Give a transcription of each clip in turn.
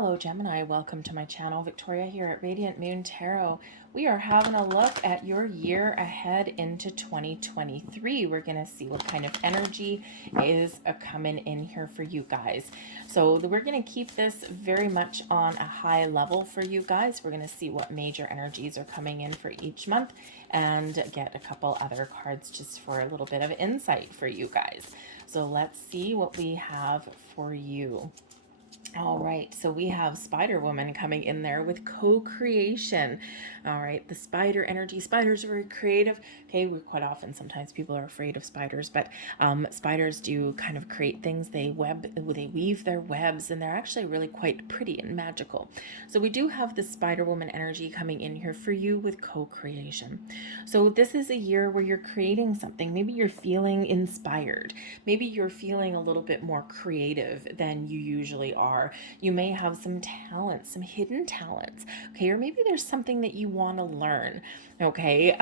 Hello Gemini, welcome to my channel. Victoria here at Radiant Moon Tarot. We are having a look at your year ahead into 2023. We're going to see what kind of energy is coming in here for you guys. So we're going to keep this very much on a high level for you guys. We're going to see what major energies are coming in for each month and get a couple other cards just for a little bit of insight for you guys. So let's see what we have for you. All right, so we have Spider Woman coming in there with co-creation. All right, the spider energy. Spiders are very creative. Okay, we quite often, sometimes people are afraid of spiders, but spiders do kind of create things. They weave their webs, and they're actually really quite pretty and magical. So we do have the Spider Woman energy coming in here for you with co-creation. So this is a year where you're creating something. Maybe you're feeling inspired. Maybe you're feeling a little bit more creative than you usually are. You may have some talents, some hidden talents, okay? Or maybe there's something that you want to learn, okay?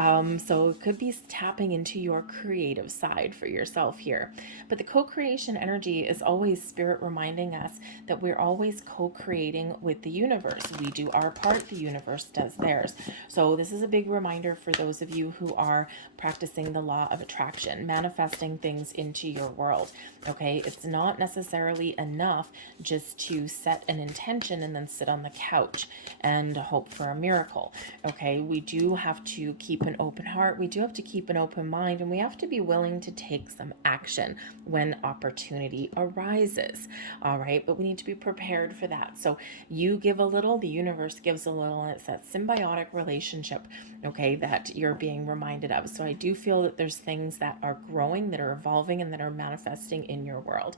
So it could be tapping into your creative side for yourself here. But the co-creation energy is always spirit reminding us that we're always co-creating with the universe. We do our part, the universe does theirs. So this is a big reminder for those of you who are practicing the law of attraction, manifesting things into your world, okay? It's not necessarily enough just to set an intention and then sit on the couch and hope for a miracle, okay? We do have to keep an open heart, we do have to keep an open mind, and we have to be willing to take some action when opportunity arises, all right? But we need to be prepared for that. So you give a little, the universe gives a little, and it's that symbiotic relationship, okay, that you're being reminded of. So I do feel that there's things that are growing, that are evolving, and that are manifesting in your world.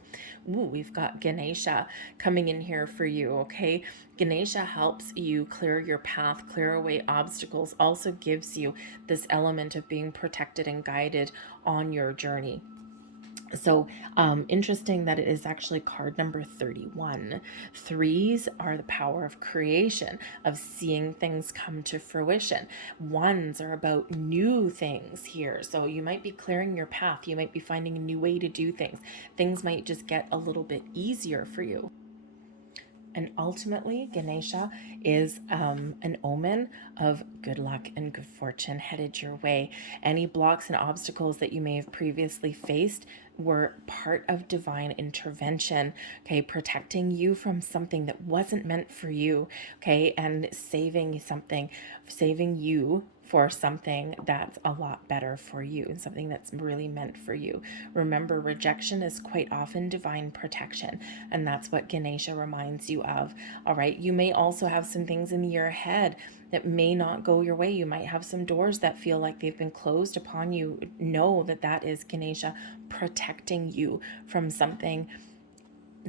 Ooh, we've got Ganesha coming in here for you, okay? Ganesha helps you clear your path, clear away obstacles, also gives you this element of being protected and guided on your journey. So interesting that it is actually card number 31. Threes are the power of creation, of seeing things come to fruition. Ones are about new things here. So you might be clearing your path. You might be finding a new way to do things. Things might just get a little bit easier for you. And ultimately, Ganesha is an omen of good luck and good fortune headed your way. Any blocks and obstacles that you may have previously faced were part of divine intervention, okay, protecting you from something that wasn't meant for you, okay, and saving you for something that's a lot better for you and something that's really meant for you. Remember, rejection is quite often divine protection, and that's what Ganesha reminds you of. All right, you may also have some things in the year ahead that may not go your way. You might have some doors that feel like they've been closed upon you. Know that that is Ganesha protecting you from something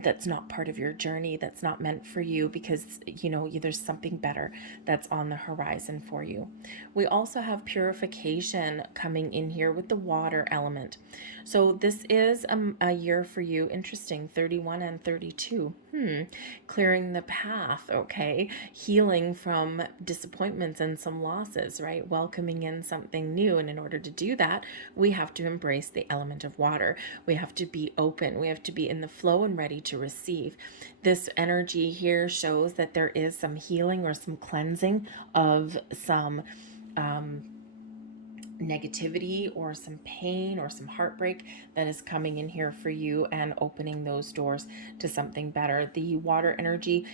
that's not part of your journey, that's not meant for you, because you know there's something better that's on the horizon for you. We also have purification coming in here with the water element. So this is a year for you. Interesting, 31 and 32. Clearing the path, okay? Healing from disappointments and some losses, right? Welcoming in something new. And in order to do that, we have to embrace the element of water. We have to be open. We have to be in the flow and ready to receive. This energy here shows that there is some healing or some cleansing of some negativity or some pain or some heartbreak that is coming in here for you and opening those doors to something better. The water energy,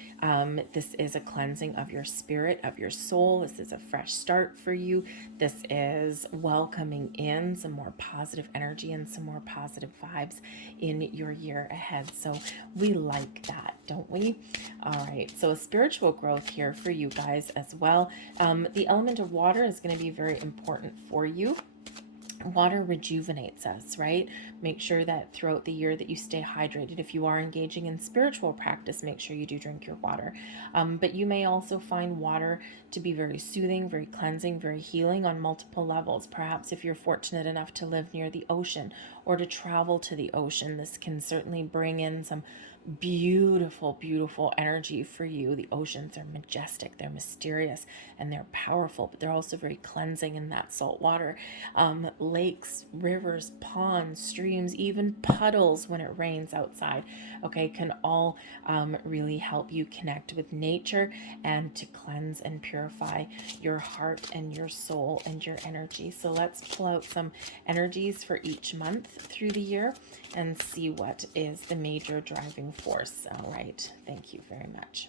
this is a cleansing of your spirit, of your soul. This is a fresh start for you. This is welcoming in some more positive energy and some more positive vibes in your year ahead. So we like that, don't we? All right, so a spiritual growth here for you guys as well. The element of water is going to be very important for you. Water rejuvenates us, right? Make sure that throughout the year that you stay hydrated. If you are engaging in spiritual practice, make sure you do drink your water. But you may also find water to be very soothing, very cleansing, very healing on multiple levels. Perhaps if you're fortunate enough to live near the ocean or to travel to the ocean, this can certainly bring in some Beautiful, beautiful energy for you. The oceans are majestic, they're mysterious, and they're powerful, but they're also very cleansing in that salt water. Lakes, rivers, ponds, streams, even puddles when it rains outside, okay, can all really help you connect with nature and to cleanse and purify your heart and your soul and your energy. So let's pull out some energies for each month through the year and see what is the major driving force. All right, thank you very much.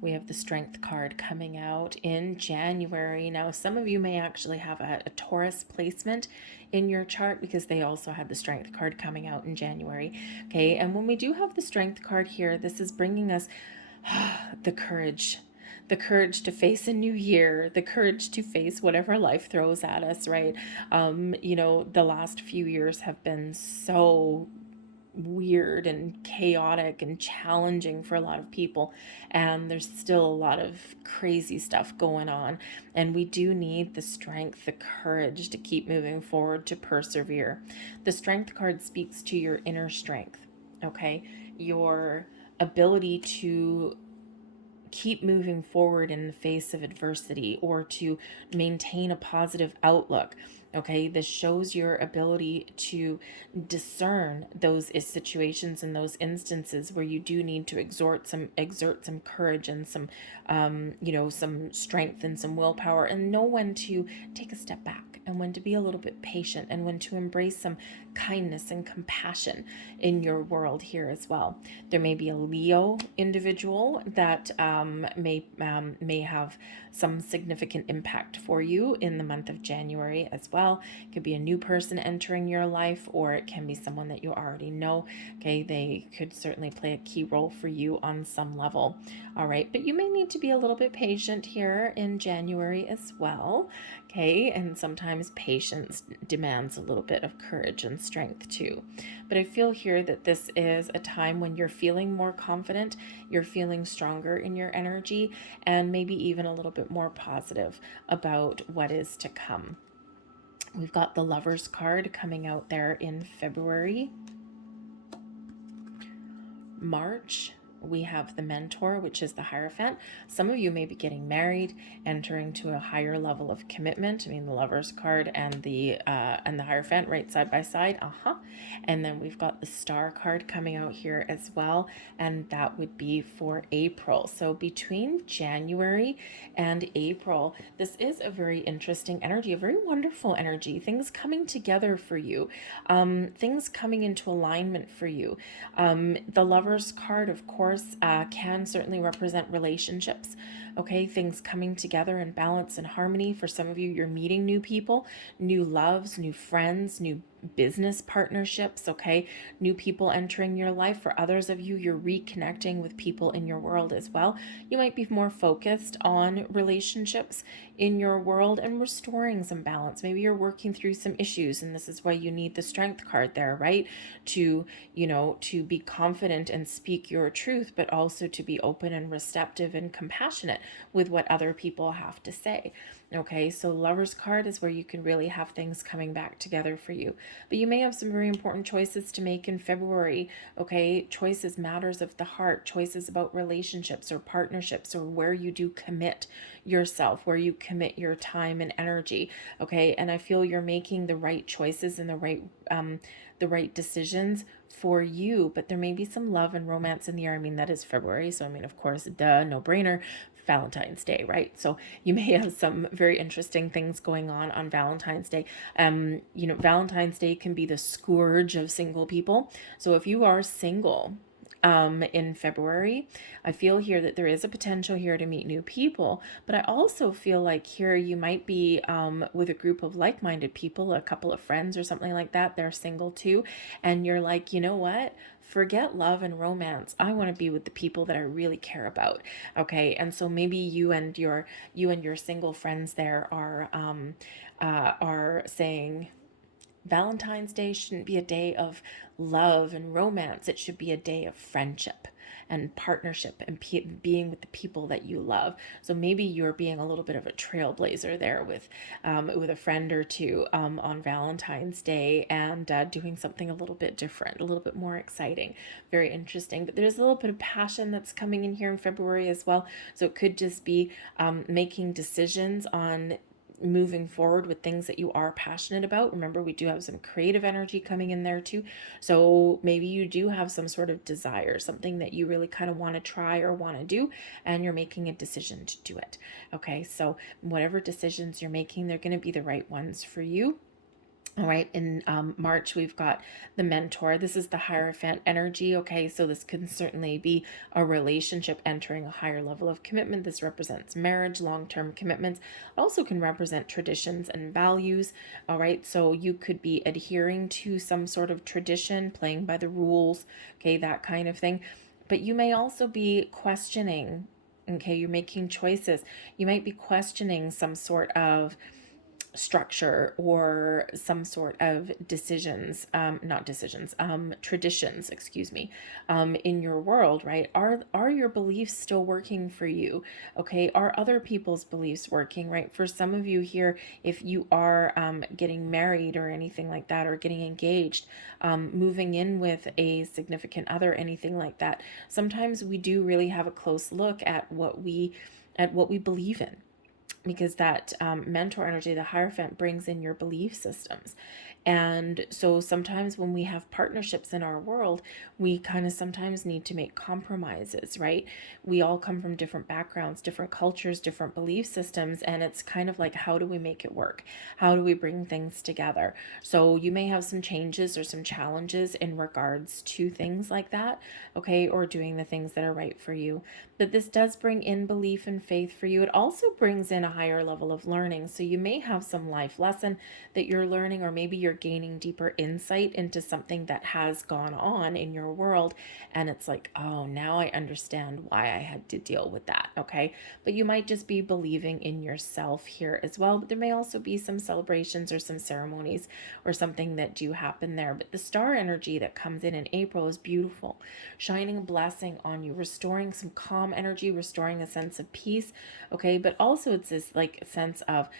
We have the Strength card coming out in January. Now, some of you may actually have a Taurus placement in your chart because they also had the Strength card coming out in January. Okay, and when we do have the Strength card here, this is bringing us the courage to face a new year, the courage to face whatever life throws at us, right? The last few years have been so weird and chaotic and challenging for a lot of people, and there's still a lot of crazy stuff going on, and we do need the strength, the courage to keep moving forward, to persevere. The Strength card speaks to your inner strength, okay? Your ability to keep moving forward in the face of adversity or to maintain a positive outlook. Okay, this shows your ability to discern those situations and those instances where you do need to exert some courage and some some strength and some willpower, and know when to take a step back and when to be a little bit patient and when to embrace some kindness and compassion in your world here as well. There may be a Leo individual that may have some significant impact for you in the month of January as well. It could be a new person entering your life, or it can be someone that you already know. Okay, they could certainly play a key role for you on some level. All right, but you may need to be a little bit patient here in January as well. Okay, and sometimes patience demands a little bit of courage and strength too. But I feel here that this is a time when you're feeling more confident, you're feeling stronger in your energy, and maybe even a little bit more positive about what is to come. We've got the Lovers card coming out there in February. March, we have the Mentor, which is the Hierophant. Some of you may be getting married, entering to a higher level of commitment. I mean, the Lovers card and the Hierophant right side by side. And then we've got the Star card coming out here as well, and that would be for April. So between January and April, this is a very interesting energy, a very wonderful energy. Things coming together for you, things coming into alignment for you. The Lovers card, of course, can certainly represent relationships. Okay, things coming together in balance and harmony. For some of you, you're meeting new people, new loves, new friends, new business partnerships, okay? New people entering your life. For others of you, you're reconnecting with people in your world as well. You might be more focused on relationships in your world and restoring some balance. Maybe you're working through some issues, and this is why you need the Strength card there, right? To be confident and speak your truth, but also to be open and receptive and compassionate with what other people have to say. Okay, so Lovers card is where you can really have things coming back together for you. But you may have some very important choices to make in February. Okay, choices, matters of the heart, choices about relationships or partnerships, or where you do commit yourself, where you commit your time and energy. Okay, and I feel you're making the right choices and the right decisions for you, but there may be some love and romance in the air. I mean, that is February, so I mean, of course, no brainer, Valentine's Day, right? So you may have some very interesting things going on Valentine's Day. Valentine's Day can be the scourge of single people. So if you are single, in February, I feel here that there is a potential here to meet new people, but I also feel like here you might be with a group of like-minded people, a couple of friends or something like that. They're single too, and you're like, you know what? Forget love and romance. I want to be with the people that I really care about. Okay, and so maybe you and your single friends there are saying, Valentine's Day shouldn't be a day of love and romance. It should be a day of friendship and partnership and being with the people that you love. So maybe you're being a little bit of a trailblazer there with a friend or two on Valentine's Day, and doing something a little bit different, a little bit more exciting. Very interesting. But there's a little bit of passion that's coming in here in February as well. So it could just be making decisions on moving forward with things that you are passionate about. Remember, we do have some creative energy coming in there too. So maybe you do have some sort of desire, something that you really kind of want to try or want to do, and you're making a decision to do it. Okay, so whatever decisions you're making, they're going to be the right ones for you. All right, in March, we've got the Mentor. This is the Hierophant energy. Okay, so this can certainly be a relationship entering a higher level of commitment. This represents marriage, long-term commitments. It also can represent traditions and values. All right, so you could be adhering to some sort of tradition, playing by the rules, okay, that kind of thing. But you may also be questioning, okay, you're making choices. You might be questioning some sort of structure or some sort of decisions, not decisions, traditions, excuse me, in your world, right? Are your beliefs still working for you? Okay, are other people's beliefs working, right? For some of you here, if you are getting married or anything like that, or getting engaged, moving in with a significant other, anything like that, sometimes we do really have a close look at what we believe in, because that Mentor energy, the Hierophant, brings in your belief systems. And so sometimes when we have partnerships in our world, we kind of sometimes need to make compromises, right? We all come from different backgrounds, different cultures, different belief systems, and it's kind of like, how do we make it work? How do we bring things together? So you may have some changes or some challenges in regards to things like that, okay, or doing the things that are right for you. But this does bring in belief and faith for you. It also brings in a higher level of learning. So you may have some life lesson that you're learning, or maybe you're gaining deeper insight into something that has gone on in your world. And it's like, oh, now I understand why I had to deal with that. Okay. But you might just be believing in yourself here as well. But there may also be some celebrations or some ceremonies or something that do happen there. But the star energy that comes in April is beautiful, shining a blessing on you, restoring some calm energy, restoring a sense of peace. Okay. But also it's this like sense of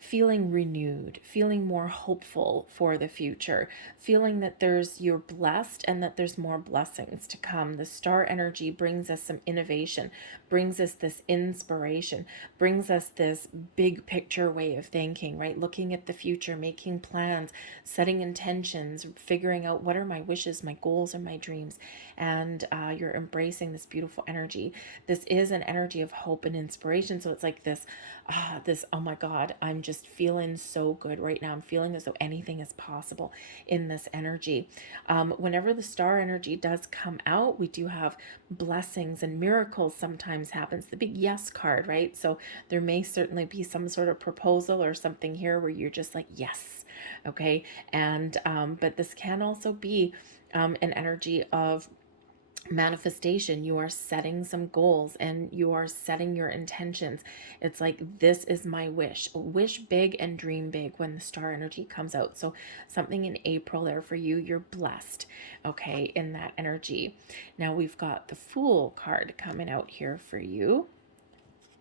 feeling renewed, feeling more hopeful for the future, feeling that you're blessed and that there's more blessings to come. The star energy brings us some innovation, brings us this inspiration, brings us this big picture way of thinking, right? Looking at the future, making plans, setting intentions, figuring out what are my wishes, my goals, and my dreams. And you're embracing this beautiful energy. This is an energy of hope and inspiration. So it's like this, oh my God, I'm just feeling so good right now. I'm feeling as though anything is possible in this energy. Whenever the star energy does come out, we do have blessings and miracles sometimes happens. The big yes card, right? So there may certainly be some sort of proposal or something here where you're just like, yes. Okay. And, but this can also be an energy of manifestation. You are setting some goals and you are setting your intentions. It's like, this is my wish. Wish big and dream big when the star energy comes out. So something in April there for you, you're blessed, okay, in that energy. Now we've got the Fool card coming out here for you.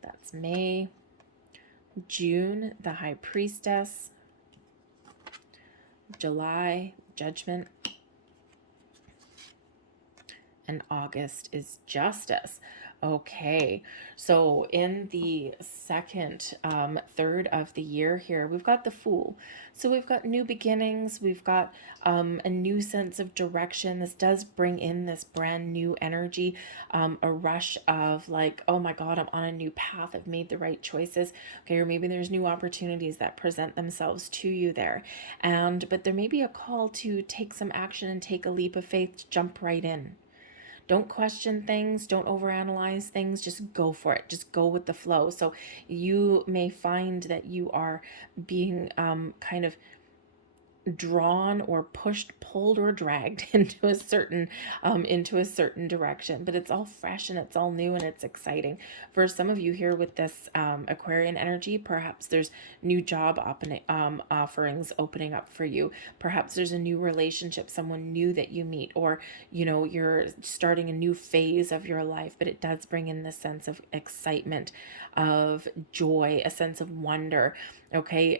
That's May. June, the High Priestess. July, Judgment. And August is Justice. Okay, so in the second third of the year here, we've got the Fool. So we've got new beginnings. We've got a new sense of direction. This does bring in this brand new energy, a rush of like, oh my God, I'm on a new path. I've made the right choices. Okay, or maybe there's new opportunities that present themselves to you there. But there may be a call to take some action and take a leap of faith, jump right in. Don't question things. Don't overanalyze things. Just go for it. Just go with the flow. So you may find that you are being kind of drawn or pushed, pulled, or dragged into a certain direction, but it's all fresh and it's all new and it's exciting. For some of you here with this Aquarian energy, perhaps there's new job offerings opening up for you. Perhaps there's a new relationship, someone new that you meet, or you're starting a new phase of your life. But it does bring in this sense of excitement, of joy, a sense of wonder. Okay,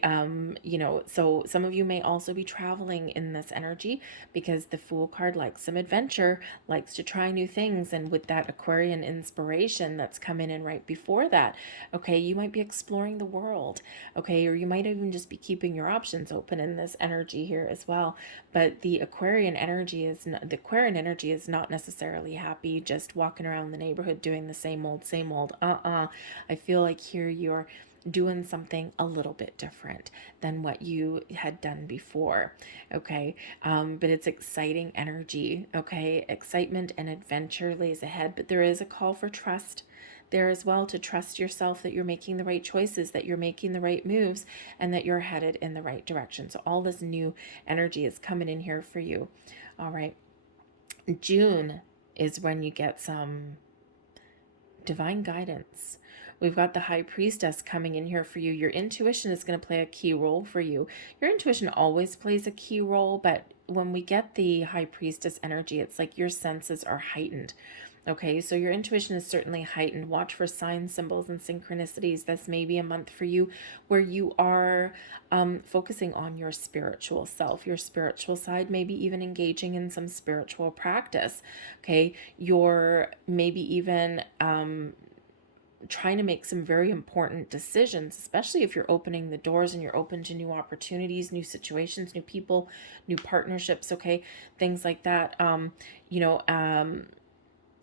so some of you may also be traveling in this energy, because the Fool card likes some adventure, likes to try new things. And with that Aquarian inspiration that's coming in right before that, okay, you might be exploring the world, okay, or you might even just be keeping your options open in this energy here as well. But the Aquarian energy is not necessarily happy just walking around the neighborhood doing the same old, same old. I feel like here you're doing something a little bit different than what you had done before. Okay, but it's exciting energy. Okay, excitement and adventure lays ahead, but there is a call for trust there as well, to trust yourself that you're making the right choices, that you're making the right moves, and that you're headed in the right direction. So all this new energy is coming in here for you. All right, June is when you get some divine guidance. We've got the High Priestess coming in here for you. Your intuition is going to play a key role for you. Your intuition always plays a key role, but when we get the High Priestess energy, it's like your senses are heightened. Okay, so your intuition is certainly heightened. Watch for signs, symbols, and synchronicities. This may be a month for you where you are focusing on your spiritual self, your spiritual side, maybe even engaging in some spiritual practice. Okay, you're maybe even trying to make some very important decisions, especially if you're opening the doors and you're open to new opportunities, new situations, new people, new partnerships, okay, things like that.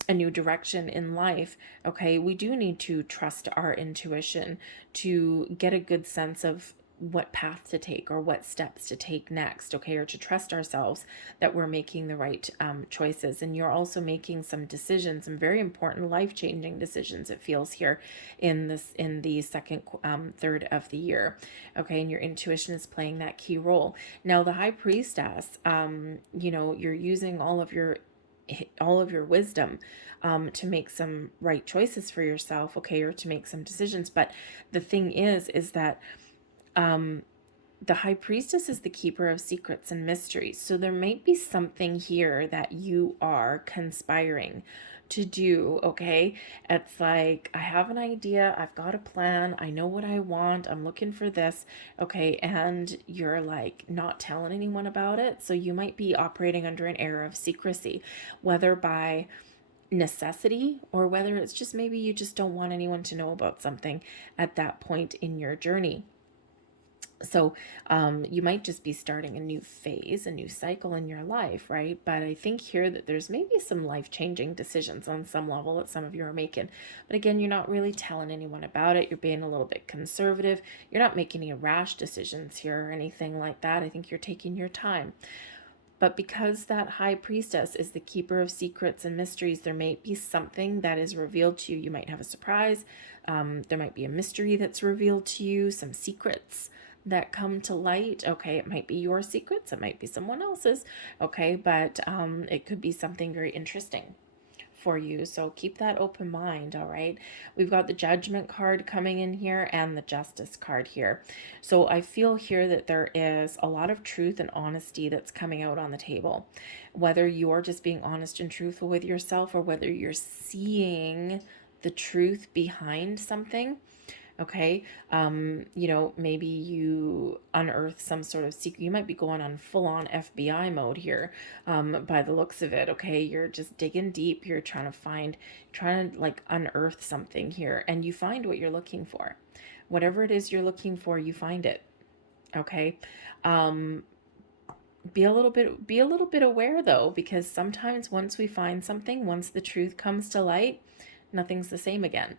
A new direction in life. Okay, we do need to trust our intuition to get a good sense of what path to take or what steps to take next, okay, or to trust ourselves that we're making the right choices. And you're also making some decisions, some very important life-changing decisions, it feels here in the second third of the year. Okay, and your intuition is playing that key role. Now the High Priestess, you're using all of your wisdom to make some right choices for yourself, okay, or to make some decisions. But the thing is that the High Priestess is the keeper of secrets and mysteries. So there might be something here that you are conspiring to do, okay? It's like, I have an idea, I've got a plan, I know what I want, I'm looking for this, okay? And you're like not telling anyone about it. So you might be operating under an air of secrecy, whether by necessity or whether it's just maybe you just don't want anyone to know about something at that point in your journey. So you might just be starting a new phase, a new cycle in your life, right? But I think here that there's maybe some life-changing decisions on some level that some of you are making. But again, you're not really telling anyone about it. You're being a little bit conservative. You're not making any rash decisions here or anything like that. I think you're taking your time. But because that High Priestess is the keeper of secrets and mysteries, there may be something that is revealed to you. You might have a surprise. There might be a mystery that's revealed to you, some secrets that come to light. Okay, it might be your secrets, it might be someone else's, okay, but it could be something very interesting for you. So keep that open mind, all right? We've got the Judgment card coming in here and the Justice card here. So I feel here that there is a lot of truth and honesty that's coming out on the table. Whether you're just being honest and truthful with yourself or whether you're seeing the truth behind something, okay, maybe you unearth some sort of secret. You might be going on full-on FBI mode here, by the looks of it, okay? You're just digging deep. You're trying to like unearth something here, and you find what you're looking for. Whatever it is you're looking for, you find it, okay? Be a little bit aware though, because sometimes once we find something, once the truth comes to light, nothing's the same again.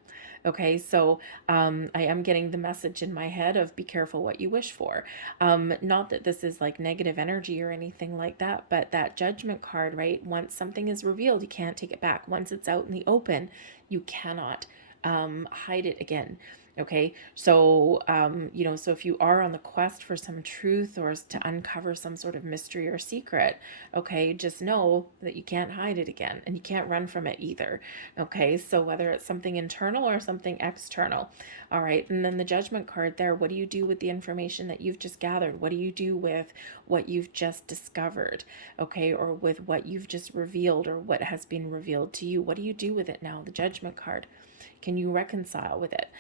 Okay, so I am getting the message in my head of be careful what you wish for. Not that this is like negative energy or anything like that, but that Judgment card, right? Once something is revealed, you can't take it back. Once it's out in the open, you cannot hide it again. Okay, so, so if you are on the quest for some truth or to uncover some sort of mystery or secret, okay, just know that you can't hide it again and you can't run from it either. Okay, so whether it's something internal or something external. All right, and then the Judgment card there, what do you do with the information that you've just gathered? What do you do with what you've just discovered? Okay, or with what you've just revealed or what has been revealed to you? What do you do with it now? The Judgment card. Can you reconcile with it?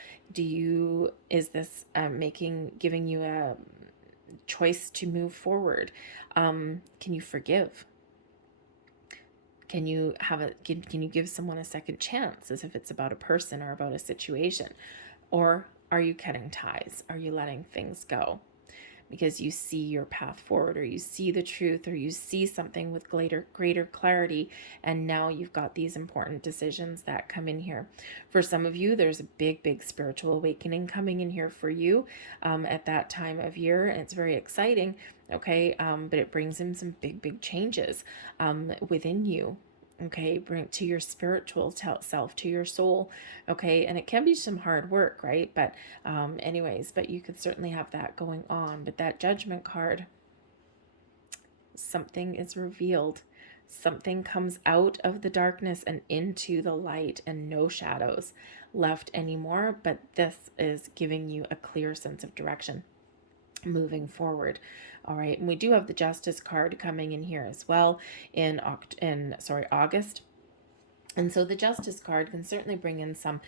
Is this giving you a choice to move forward? Can you forgive? Can you give someone a second chance, as if it's about a person or about a situation? Or are you cutting ties? Are you letting things go? Because you see your path forward, or you see the truth, or you see something with greater clarity, and now you've got these important decisions that come in here. For some of you, there's a big spiritual awakening coming in here for you at that time of year, and it's very exciting. Okay, but it brings in some big changes within you. Okay, bring it to your spiritual self, to your soul. Okay, and it can be some hard work, right? But but you could certainly have that going on. But that Judgment card, something is revealed. Something comes out of the darkness and into the light, and no shadows left anymore. But this is giving you a clear sense of direction moving forward. All right, and we do have the Justice card coming in here as well in August. And so the Justice card can certainly bring in some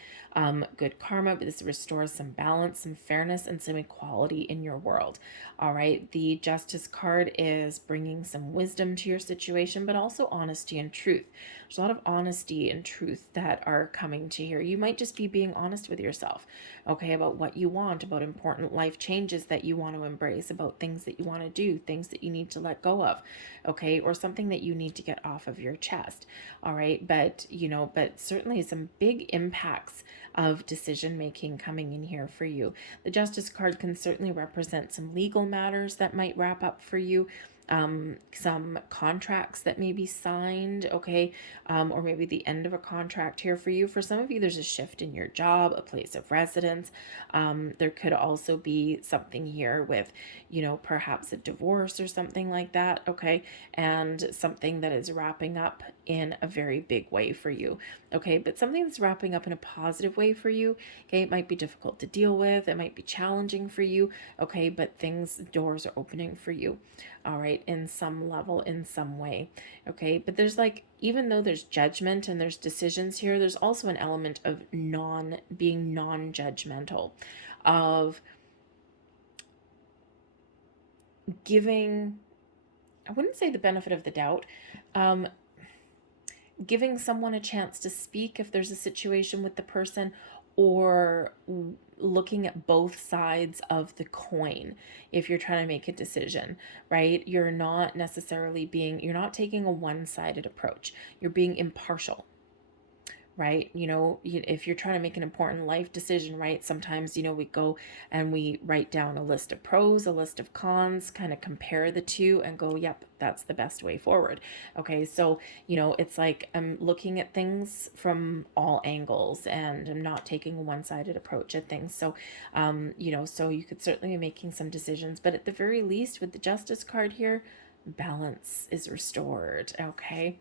good karma, but this restores some balance, some fairness, and some equality in your world. All right, the Justice card is bringing some wisdom to your situation, but also honesty and truth. There's a lot of honesty and truth that are coming to here. You might just be being honest with yourself, okay, about what you want, about important life changes that you want to embrace, about things that you want to do, things that you need to let go of, okay, or something that you need to get off of your chest. All right, but certainly some big impacts of decision making coming in here for you. The Justice card can certainly represent some legal matters that might wrap up for you. Some contracts that may be signed, okay, or maybe the end of a contract here for you. For some of you, there's a shift in your job, a place of residence. There could also be something here with, perhaps a divorce or something like that, okay, and something that is wrapping up in a very big way for you, okay, but something that's wrapping up in a positive way for you, okay. It might be difficult to deal with, it might be challenging for you, okay, but doors are opening for you, all right, in some level, in some way, okay. But there's even though there's judgment and there's decisions here, there's also an element of being non-judgmental, of giving, I wouldn't say the benefit of the doubt, giving someone a chance to speak if there's a situation with the person, or looking at both sides of the coin if you're trying to make a decision, right? You're not taking a one-sided approach. You're being impartial, right? If you're trying to make an important life decision, right? Sometimes, we go and we write down a list of pros, a list of cons, kind of compare the two and go, yep, that's the best way forward. Okay. So, it's like I'm looking at things from all angles and I'm not taking a one-sided approach at things. So, so you could certainly be making some decisions, but at the very least with the Justice card here, balance is restored. Okay.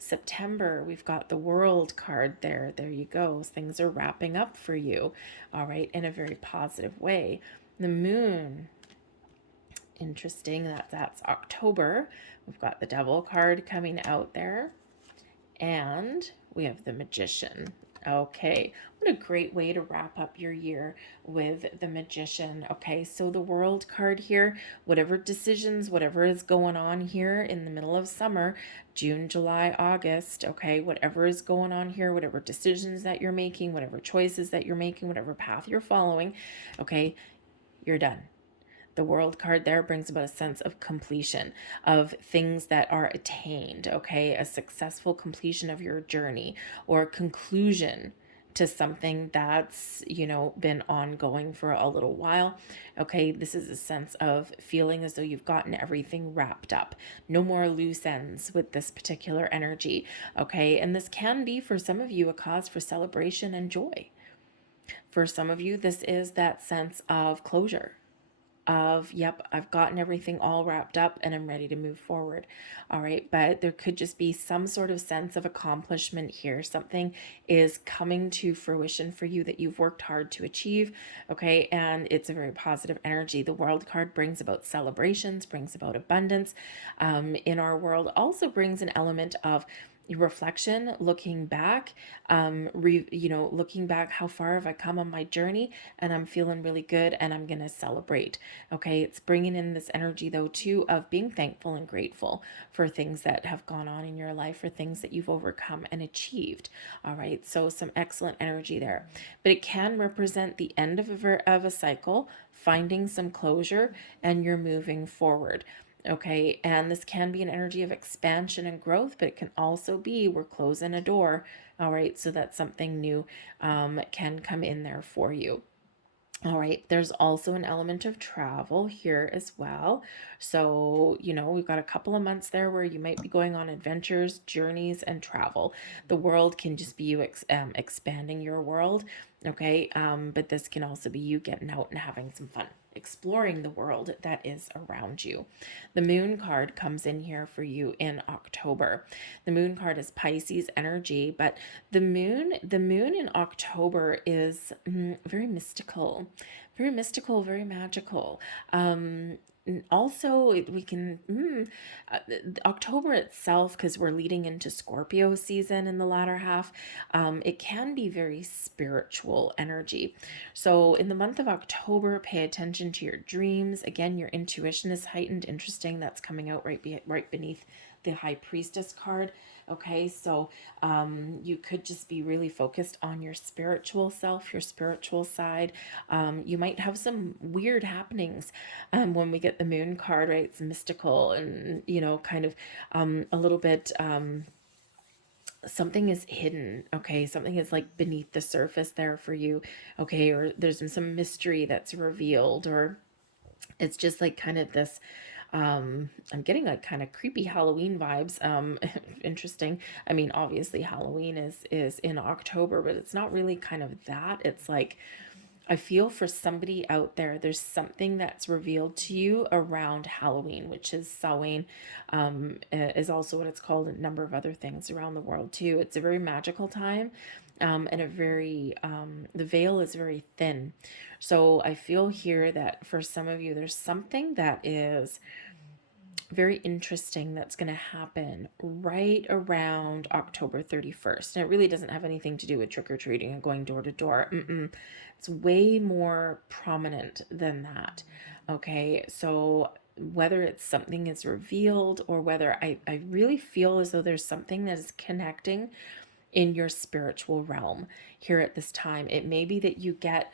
September, we've got the World card there. There you go. Things are wrapping up for you, all right, in a very positive way. The Moon, interesting. That's October. We've got the Devil card coming out there. And we have the Magician. Okay, what a great way to wrap up your year with the Magician. Okay, so the World card here, whatever decisions, whatever is going on here in the middle of summer, June, July, August, okay, whatever is going on here, whatever decisions that you're making, whatever choices that you're making, whatever path you're following, okay, you're done. The World card there brings about a sense of completion, of things that are attained, okay? A successful completion of your journey, or conclusion to something that's, been ongoing for a little while. Okay, this is a sense of feeling as though you've gotten everything wrapped up. No more loose ends with this particular energy, okay? And this can be, for some of you, a cause for celebration and joy. For some of you, this is that sense of closure, of, yep, I've gotten everything all wrapped up and I'm ready to move forward. All right. But there could just be some sort of sense of accomplishment here. Something is coming to fruition for you that you've worked hard to achieve. Okay. And it's a very positive energy. The World card brings about celebrations, brings about abundance in our world, also brings an element of reflection, looking back, looking back, how far have I come on my journey, and I'm feeling really good, and I'm gonna celebrate. Okay, it's bringing in this energy though too of being thankful and grateful for things that have gone on in your life, for things that you've overcome and achieved. All right, so some excellent energy there, but it can represent the end of a cycle, finding some closure, and you're moving forward. Okay, and this can be an energy of expansion and growth, but it can also be we're closing a door. All right, so that something new can come in there for you. All right, there's also an element of travel here as well. So, we've got a couple of months there where you might be going on adventures, journeys, and travel. The world can just be you expanding your world, okay? But this can also be you getting out and having some fun, exploring the world that is around you. The moon card comes in here for you in October. The moon card is Pisces energy, but the moon in October is very mystical, very magical. Also, we can October itself, because we're leading into Scorpio season in the latter half, it can be very spiritual energy. So in the month of October, pay attention to your dreams. Again, your intuition is heightened. Interesting, that's coming out right beneath the High Priestess card. Okay, so you could just be really focused on your spiritual self, your spiritual side. You might have some weird happenings when we get the moon card, right? It's mystical and, kind of a little bit. Something is hidden, okay? Something is like beneath the surface there for you, okay? Or there's some mystery that's revealed, or it's just like kind of this I'm getting like kind of creepy Halloween vibes. Interesting. I mean, obviously Halloween is in October, but it's not really kind of that. It's like I feel for somebody out there, there's something that's revealed to you around Halloween, which is Samhain, is also what it's called, a number of other things around the world too. It's a very magical time, and the veil is very thin. So I feel here that for some of you, there's something that is very interesting that's going to happen right around October 31st. And it really doesn't have anything to do with trick-or-treating and going door to door. It's way more prominent than that. Okay, so whether it's something is revealed, or whether I really feel as though there's something that is connecting in your spiritual realm here at this time. It may be that you get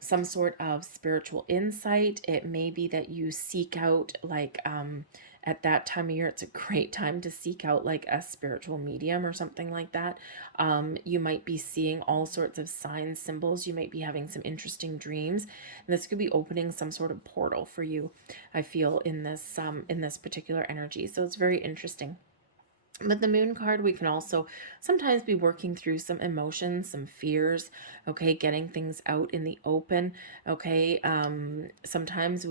some sort of spiritual insight. It may be that you seek out, like, at that time of year, it's a great time to seek out like a spiritual medium or something like that. You might be seeing all sorts of signs, symbols. You might be having some interesting dreams, and this could be opening some sort of portal for you, I feel, in this particular energy. So it's very interesting. But the moon card, we can also sometimes be working through some emotions, some fears, okay, getting things out in the open, okay. Sometimes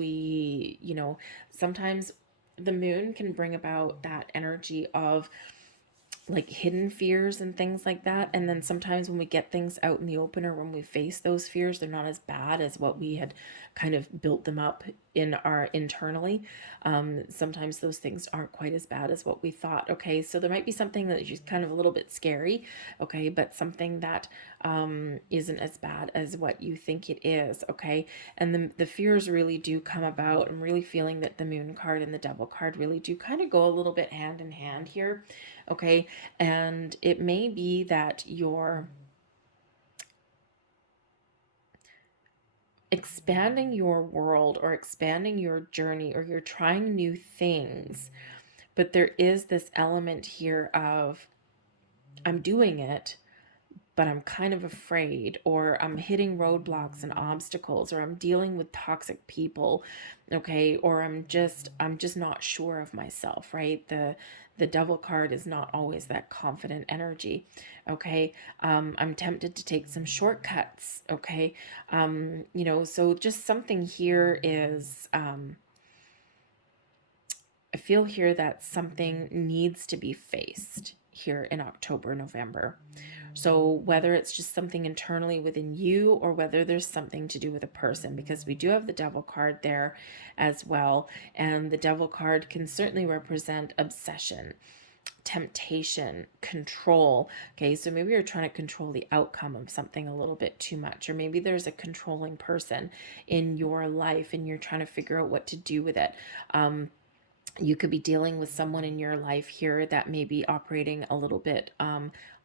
sometimes the moon can bring about that energy of like hidden fears and things like that. And then sometimes when we get things out in the open, or when we face those fears, they're not as bad as what we had kind of built them up in our internally. Sometimes those things aren't quite as bad as what we thought. Okay, so there might be something that is kind of a little bit scary, okay, but something that isn't as bad as what you think it is. Okay, and the fears really do come about. I'm really feeling that the moon card and the devil card really do kind of go a little bit hand in hand here. Okay, and it may be that you're expanding your world, or expanding your journey, or you're trying new things, but there is this element here of, I'm doing it, but I'm kind of afraid, or I'm hitting roadblocks and obstacles, or I'm dealing with toxic people, okay, or I'm just not sure of myself, right? The devil card is not always that confident energy, okay? I'm tempted to take some shortcuts, okay? So just something here is, I feel here that something needs to be faced here in October, November. So whether it's just something internally within you, or whether there's something to do with a person, because we do have the devil card there as well. And the devil card can certainly represent obsession, temptation, control. Okay, so maybe you're trying to control the outcome of something a little bit too much, or maybe there's a controlling person in your life and you're trying to figure out what to do with it. You could be dealing with someone in your life here that may be operating a little bit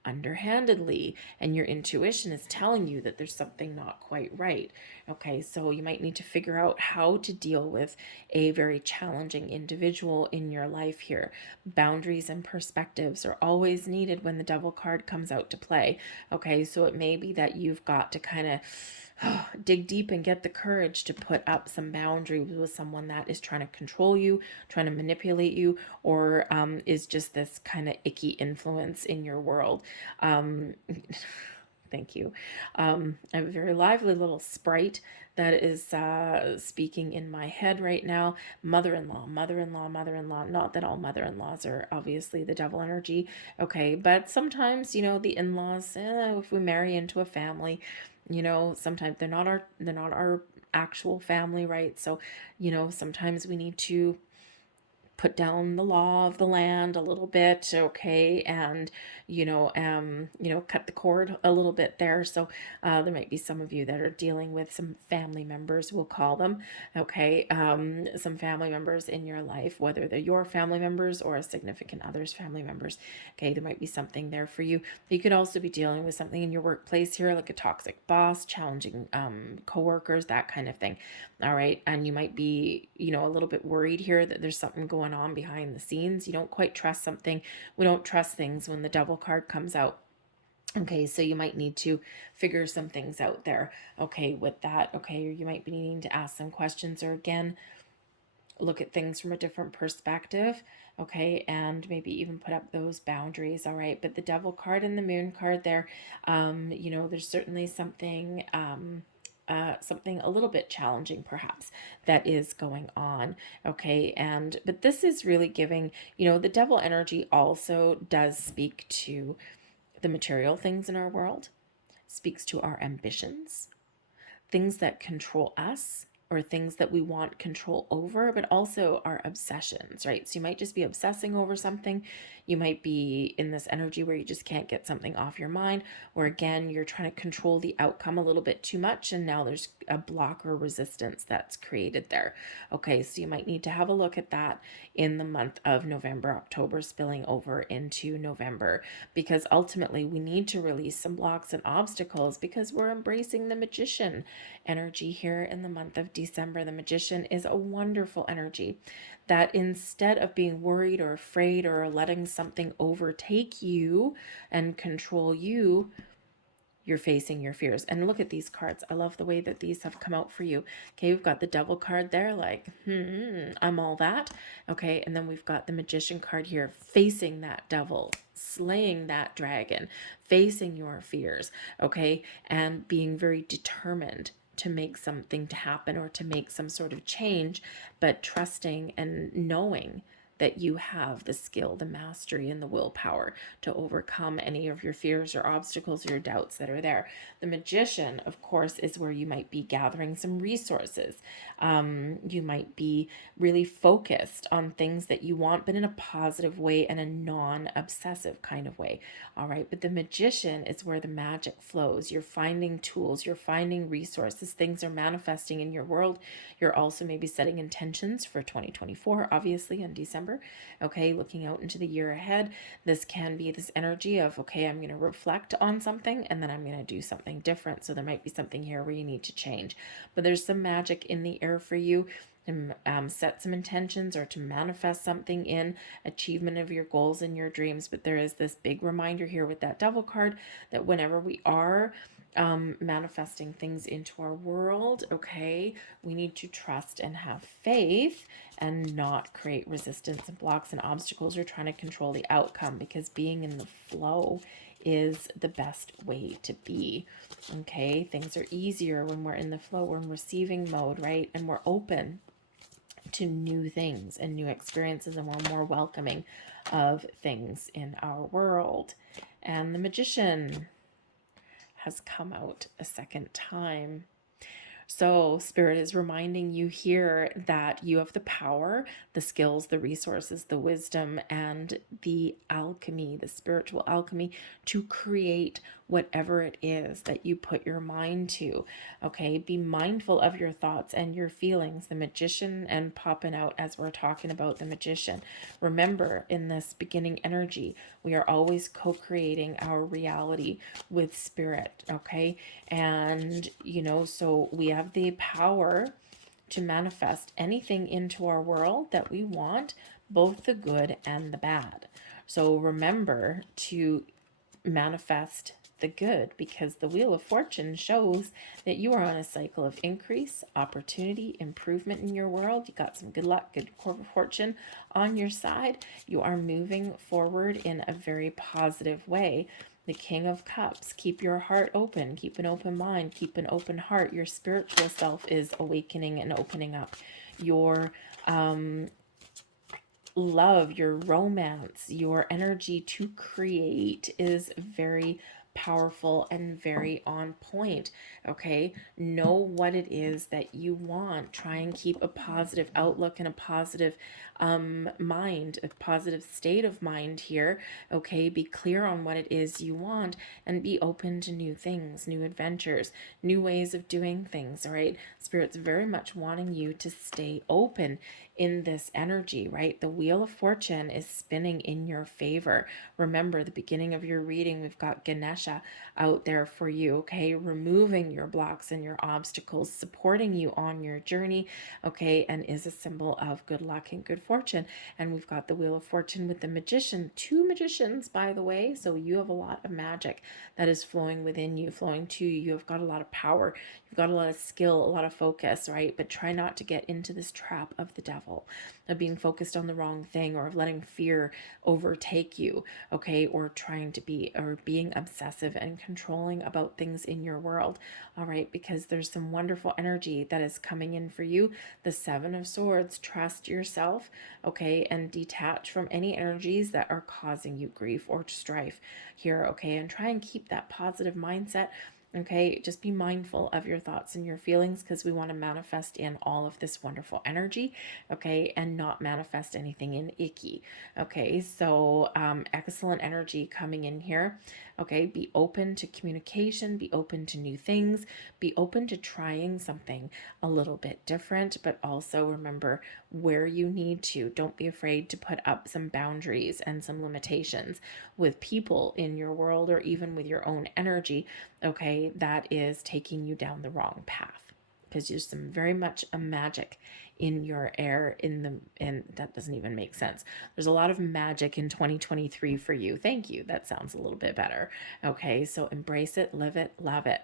underhandedly, and your intuition is telling you that there's something not quite right. Okay, so you might need to figure out how to deal with a very challenging individual in your life here. Boundaries and perspectives are always needed when the devil card comes out to play. Okay, so it may be that you've got to kind of dig deep and get the courage to put up some boundaries with someone that is trying to control you, trying to manipulate you, or is just this kind of icky influence in your world. Thank you. I have a very lively little sprite that is speaking in my head right now. Mother-in-law, mother-in-law, mother-in-law. Not that all mother-in-laws are obviously the devil energy, okay? But sometimes, the in-laws, if we marry into a family, sometimes they're not our actual family, right? So, sometimes we need to put down the law of the land a little bit, okay, and cut the cord a little bit there. So there might be some of you that are dealing with some family members, we'll call them, okay, some family members in your life, whether they're your family members or a significant other's family members. Okay, there might be something there for you. You could also be dealing with something in your workplace here, like a toxic boss, challenging coworkers, that kind of thing. All right, and you might be a little bit worried here that there's something going on behind the scenes. You don't quite trust something. We don't trust things when the devil card comes out. Okay, so you might need to figure some things out there, okay, with that. Okay, you might be needing to ask some questions, or again, look at things from a different perspective, okay, and maybe even put up those boundaries. All right, but the devil card and the moon card there, there's certainly something something a little bit challenging perhaps that is going on, okay, but this is really giving, the devil energy also does speak to the material things in our world, speaks to our ambitions, things that control us, or things that we want control over, but also our obsessions, right? So you might just be obsessing over something. You might be in this energy where you just can't get something off your mind, or again, you're trying to control the outcome a little bit too much, and now there's a block or resistance that's created there. Okay, so you might need to have a look at that in the month of November, October, spilling over into November, because ultimately we need to release some blocks and obstacles, because we're embracing the magician energy here in the month of December. The magician is a wonderful energy that, instead of being worried or afraid or letting something overtake you and control you, you're facing your fears. And look at these cards. I love the way that these have come out for you. Okay, we've got the devil card there, like, I'm all that. Okay, and then we've got the magician card here, facing that devil, slaying that dragon, facing your fears, okay, and being very determined to make something to happen, or to make some sort of change, but trusting and knowing that you have the skill, the mastery, and the willpower to overcome any of your fears or obstacles or your doubts that are there. The magician, of course, is where you might be gathering some resources. You might be really focused on things that you want, but in a positive way and a non-obsessive kind of way. All right, but the magician is where the magic flows. You're finding tools, you're finding resources, things are manifesting in your world. You're also maybe setting intentions for 2024, obviously, in December. December. Okay, looking out into the year ahead, this can be this energy of, okay, I'm going to reflect on something and then I'm going to do something different. So there might be something here where you need to change, but there's some magic in the air for you to set some intentions or to manifest something in achievement of your goals and your dreams. But there is this big reminder here with that Devil card that whenever we are manifesting things into our world, okay, we need to trust and have faith and not create resistance and blocks and obstacles or trying to control the outcome, because being in the flow is the best way to be. Okay, things are easier when we're in the flow, we're in receiving mode, right? And we're open to new things and new experiences, and we're more welcoming of things in our world. And the Magician has come out a second time. So Spirit is reminding you here that you have the power, the skills, the resources, the wisdom, and the alchemy, the spiritual alchemy, to create whatever it is that you put your mind to. Okay, be mindful of your thoughts and your feelings. The Magician and popping out as we're talking about the Magician. Remember, in this beginning energy, we are always co-creating our reality with Spirit. Okay, and so we have the power to manifest anything into our world that we want, both the good and the bad. So remember to manifest the good, because the Wheel of Fortune shows that you are on a cycle of increase, opportunity, improvement in your world. You got some good luck, good fortune on your side. You are moving forward in a very positive way. The King of Cups, keep your heart open, keep an open mind, keep an open heart. Your spiritual self is awakening and opening up. Your love, your romance, your energy to create is very powerful and very on point. Okay, know what it is that you want. Try and keep a positive outlook and a positive mind, a positive state of mind here. Okay, be clear on what it is you want and be open to new things, new adventures, new ways of doing things. All right, Spirit's very much wanting you to stay open in this energy, right? The Wheel of Fortune is spinning in your favor. Remember, the beginning of your reading, we've got Ganesha out there for you, okay? Removing your blocks and your obstacles, supporting you on your journey, okay? And is a symbol of good luck and good fortune. And we've got the Wheel of Fortune with the Magician, 2 magicians, by the way. So you have a lot of magic that is flowing within you, flowing to you. You have got a lot of power. You've got a lot of skill, a lot of focus, right? But try not to get into this trap of the devil, of being focused on the wrong thing, or of letting fear overtake you, okay? Or trying to be, or being obsessive and controlling about things in your world, all right? Because there's some wonderful energy that is coming in for you. The 7 of Swords, trust yourself, okay? And detach from any energies that are causing you grief or strife here, okay? And try and keep that positive mindset. Okay, just be mindful of your thoughts and your feelings, because we want to manifest in all of this wonderful energy, okay, and not manifest anything in icky. Okay, so excellent energy coming in here. Okay, be open to communication, be open to new things, be open to trying something a little bit different, but also remember where you need to. Don't be afraid to put up some boundaries and some limitations with people in your world, or even with your own energy, okay, that is taking you down the wrong path, because there's some very much a magic in your air, and that doesn't even make sense. There's a lot of magic in 2023 for you. Thank you. That sounds a little bit better. Okay, so embrace it, live it, love it.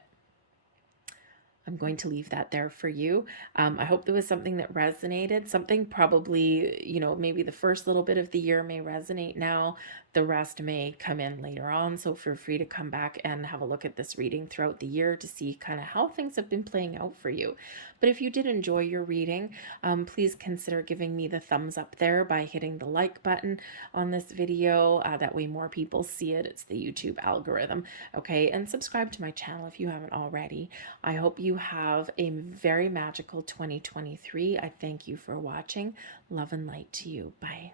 I'm going to leave that there for you. I hope there was something that resonated, something probably, maybe the first little bit of the year may resonate now. The rest may come in later on. So feel free to come back and have a look at this reading throughout the year to see kind of how things have been playing out for you. But if you did enjoy your reading, please consider giving me the thumbs up there by hitting the like button on this video. That way more people see it. It's the YouTube algorithm. Okay, and subscribe to my channel if you haven't already. I hope you have a very magical 2023. I thank you for watching. Love and light to you. Bye.